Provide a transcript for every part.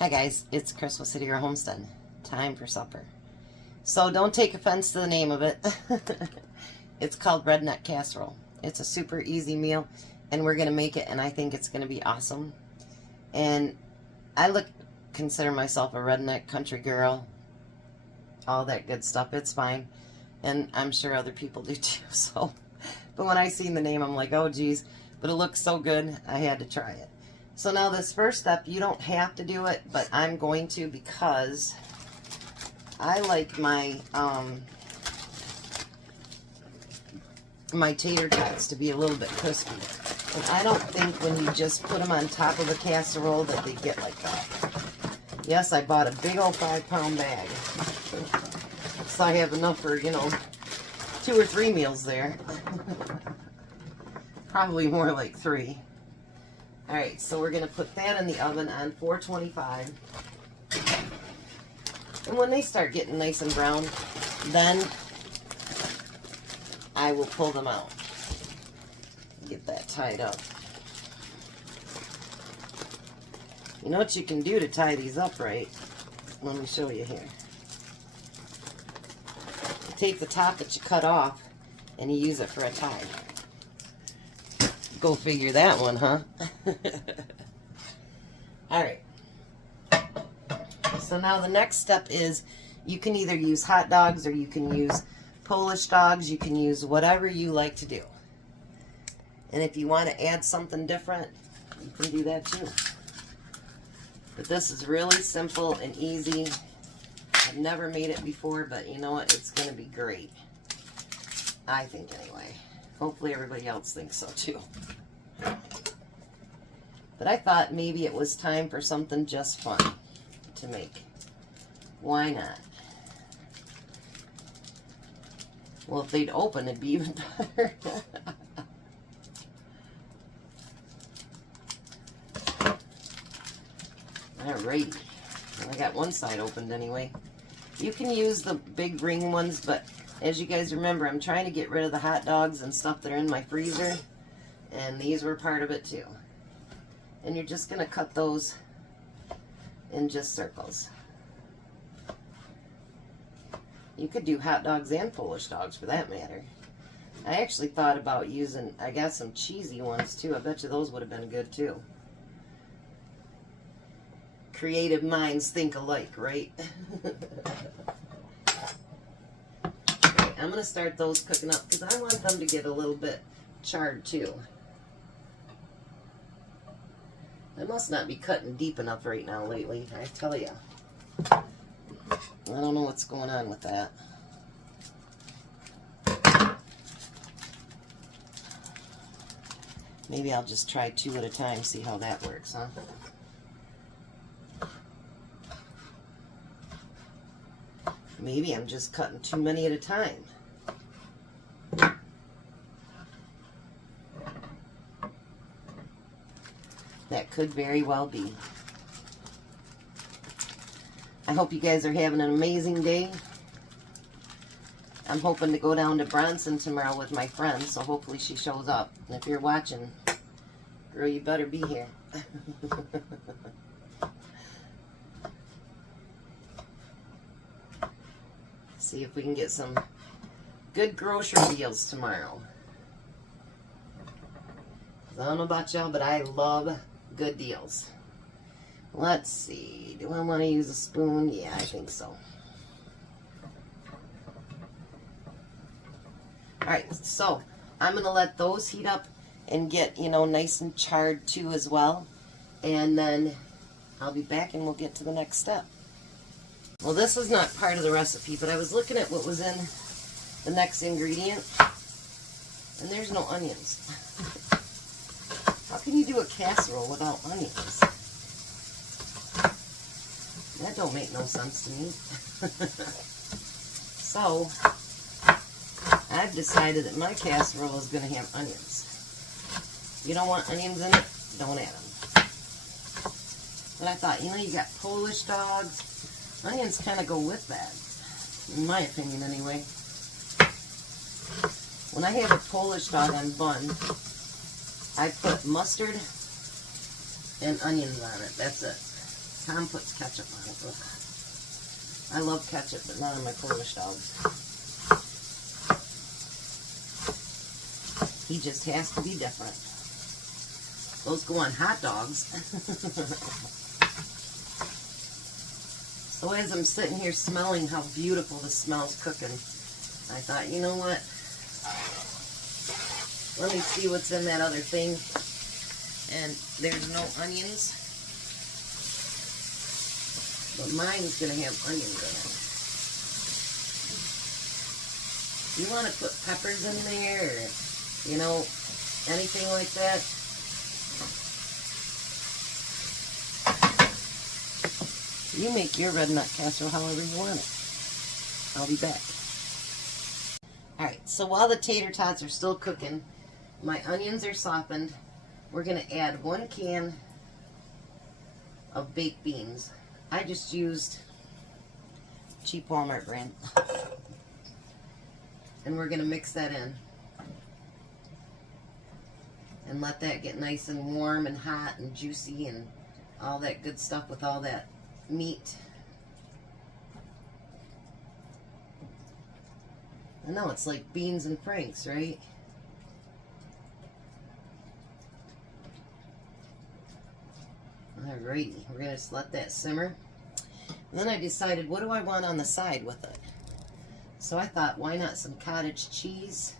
Hi guys, it's Chris with City or Homestead. Time for supper. So don't take offense to the name of it. It's called Redneck Casserole. It's a super easy meal and we're going to make it and I think it's going to be awesome. And I consider myself a redneck country girl. All that good stuff. It's fine. And I'm sure other people do too. So, but when I seen the name I'm like, oh geez. But it looks so good I had to try it. So now this first step, you don't have to do it, but I'm going to because I like my my tater tots to be a little bit crispy. And I don't think when you just put them on top of a casserole that they get like that. Yes, I bought a big old 5-pound bag. So I have enough for, 2 or 3 meals there. Probably more like 3. Alright, so we're going to put that in the oven on 425. And when they start getting nice and brown, then I will pull them out. Get that tied up. You know what you can do to tie these up right? Let me show you here. You take the top that you cut off and you use it for a tie. Go figure that one, huh? Alright. So now the next step is you can either use hot dogs or you can use Polish dogs. You can use whatever you like to do. And if you want to add something different, you can do that too. But this is really simple and easy. I've never made it before, but you know what? It's going to be great. I think anyway. Hopefully everybody else thinks so too. But I thought maybe it was time for something just fun to make. Why not? Well, if they'd open, it'd be even better. Alrighty. Well, I got one side opened anyway. You can use the big ring ones, but as you guys remember, I'm trying to get rid of the hot dogs and stuff that are in my freezer. And these were part of it too. And you're just going to cut those in just circles. You could do hot dogs and Polish dogs for that matter. I actually thought about using, I got some cheesy ones too. I bet you those would have been good too. Creative minds think alike, right? Right, I'm going to start those cooking up because I want them to get a little bit charred too. I must not be cutting deep enough right now lately, I tell you. I don't know what's going on with that. Maybe I'll just try 2 at a time, see how that works, huh? Maybe I'm just cutting too many at a time. That could very well be. I hope you guys are having an amazing day. I'm hoping to go down to Bronson tomorrow with my friend, so hopefully she shows up. And if you're watching, girl, you better be here. See if we can get some good grocery deals tomorrow. I don't know about y'all, but I love good deals. Let's see. Do I want to use a spoon? Yeah, I think so. Alright, so I'm going to let those heat up and get, nice and charred too as well. And then I'll be back and we'll get to the next step. Well, this is not part of the recipe, but I was looking at what was in the next ingredient. And there's no onions. How can you do a casserole without onions? That don't make no sense to me. So, I've decided that my casserole is going to have onions. If you don't want onions in it, don't add them. But I thought, you got Polish dogs. Onions kind of go with that. In my opinion, anyway. When I have a Polish dog on bun, I put mustard and onions on it. That's it. Tom puts ketchup on it. Ugh. I love ketchup, but not on my Polish dogs. He just has to be different. Those go on hot dogs. So as I'm sitting here smelling how beautiful the smell's cooking, I thought, you know what? Let me see what's in that other thing. And there's no onions. But mine's going to have onions in it. You want to put peppers in there, or, you know, anything like that. You make your redneck casserole however you want it. I'll be back. Alright, so while the tater tots are still cooking, my onions are softened. We're going to add 1 can of baked beans. I just used cheap Walmart brand. And we're going to mix that in. And let that get nice and warm and hot and juicy and all that good stuff with all that meat. I know, it's like beans and franks, right? Alrighty, we're going to just let that simmer. And then I decided, what do I want on the side with it? So I thought, why not some cottage cheese?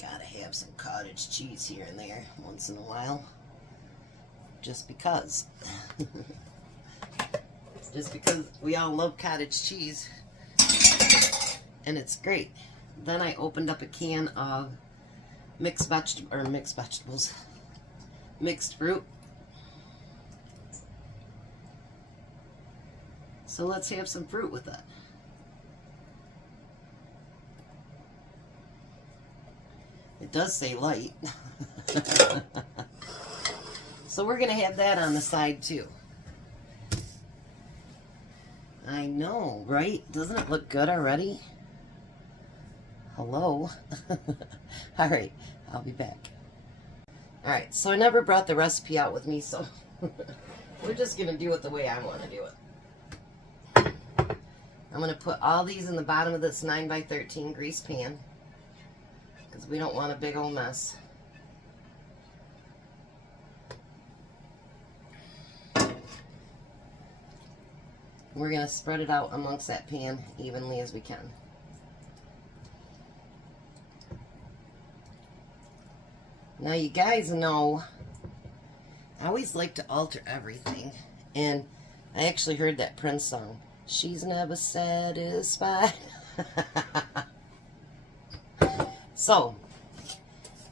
Gotta have some cottage cheese here and there once in a while. Just because. Just because we all love cottage cheese. And it's great. Then I opened up a can of mixed fruit. So let's have some fruit with it. It does say light. So we're going to have that on the side too. I know, right? Doesn't it look good already? Hello? Alright, I'll be back. Alright, so I never brought the recipe out with me, so we're just going to do it the way I want to do it. I'm going to put all these in the bottom of this 9x13 grease pan, because we don't want a big old mess. We're going to spread it out amongst that pan evenly as we can. Now you guys know, I always like to alter everything. And I actually heard that Prince song, "She's Never Satisfied." So,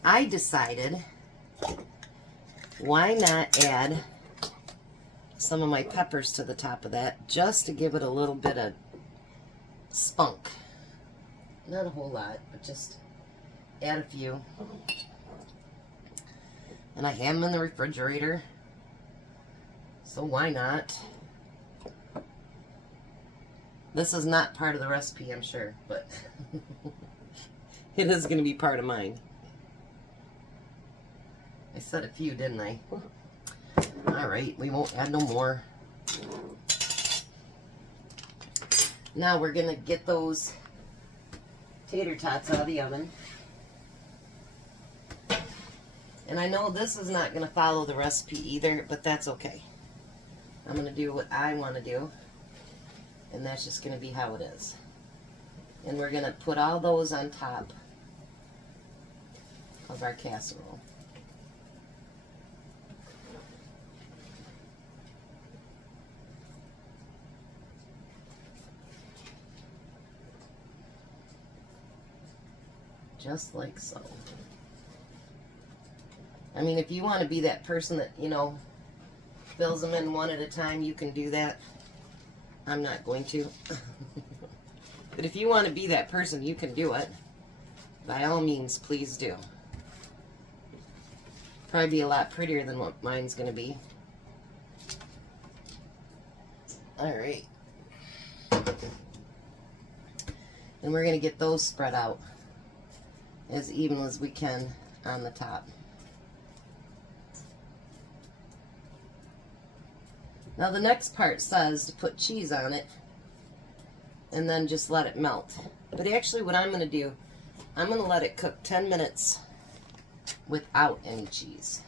I decided, why not add some of my peppers to the top of that, just to give it a little bit of spunk. Not a whole lot, but just add a few. And I have them in the refrigerator, so why not? This is not part of the recipe, I'm sure, but it is going to be part of mine. I said a few, didn't I? Alright, we won't add no more. Now we're going to get those tater tots out of the oven. And I know this is not going to follow the recipe either, but that's okay. I'm going to do what I want to do. And that's just going to be how it is. And we're going to put all those on top of our casserole. Just like so. I mean, if you want to be that person that, you know, fills them in one at a time, you can do that. I'm not going to. But if you want to be that person, you can do it. By all means, please do. Probably be a lot prettier than what mine's going to be. Alright. And we're going to get those spread out. as even as we can on the top. Now the next part says to put cheese on it and then just let it melt. But actually what I'm going to do, I'm going to let it cook 10 minutes without any cheese.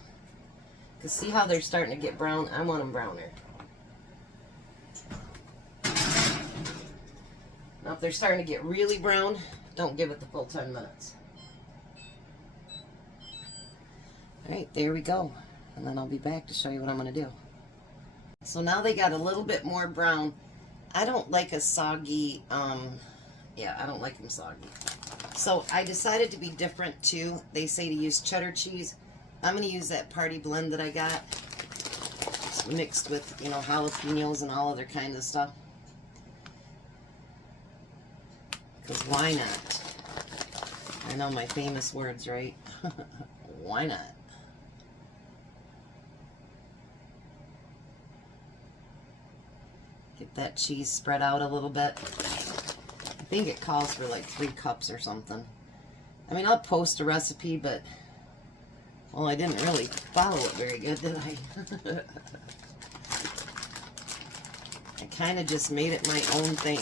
Because see how they're starting to get brown? I want them browner. Now if they're starting to get really brown, don't give it the full 10 minutes. Alright, there we go. And then I'll be back to show you what I'm going to do. So now they got a little bit more brown. I don't like a soggy, yeah, I don't like them soggy. So I decided to be different too. They say to use cheddar cheese. I'm going to use that party blend that I got. It's mixed with, you know, jalapenos and all other kinds of stuff. Because why not? I know my famous words, right? Why not? Get that cheese spread out a little bit. I think it calls for like 3 cups or something. I mean, I'll post a recipe, but, well, I didn't really follow it very good, did I? I kind of just made it my own thing.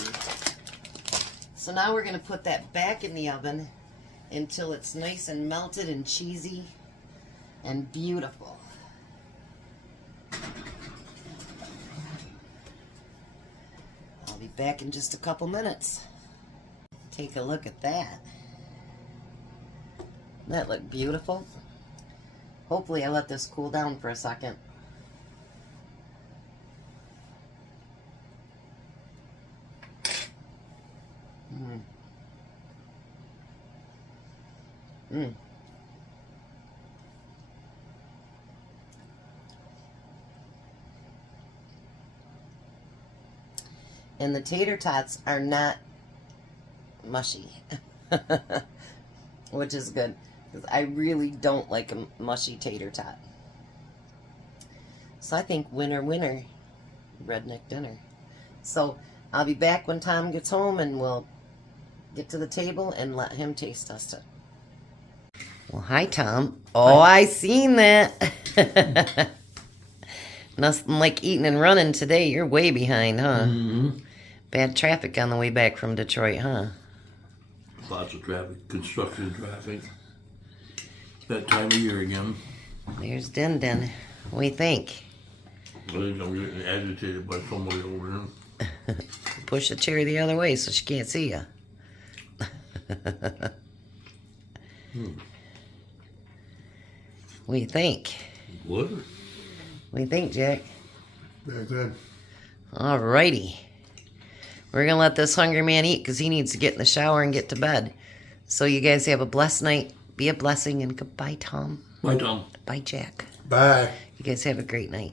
So now we're going to put that back in the oven until it's nice and melted and cheesy and beautiful. I'll be back in just a couple minutes. Take a look at that. Doesn't that look beautiful? Hopefully I let this cool down for a second. And the tater tots are not mushy, which is good, because I really don't like a mushy tater tot. So I think winner, winner, redneck dinner. So I'll be back when Tom gets home and we'll get to the table and let him taste test it. Well, hi, Tom. Oh, hi. I seen that. Nothing like eating and running today. You're way behind, huh? Mm-hmm. Bad traffic on the way back from Detroit, huh? Lots of traffic, construction traffic. That time of year again. There's Din Din. What do you think? I think I'm getting agitated by somebody over there. Push the chair the other way so she can't see you. What do you think? What? What do you think, Jack? Very good. Alrighty. We're going to let this hungry man eat because he needs to get in the shower and get to bed. So you guys have a blessed night. Be a blessing, and goodbye, Tom. Bye, Tom. Bye, Jack. Bye. You guys have a great night.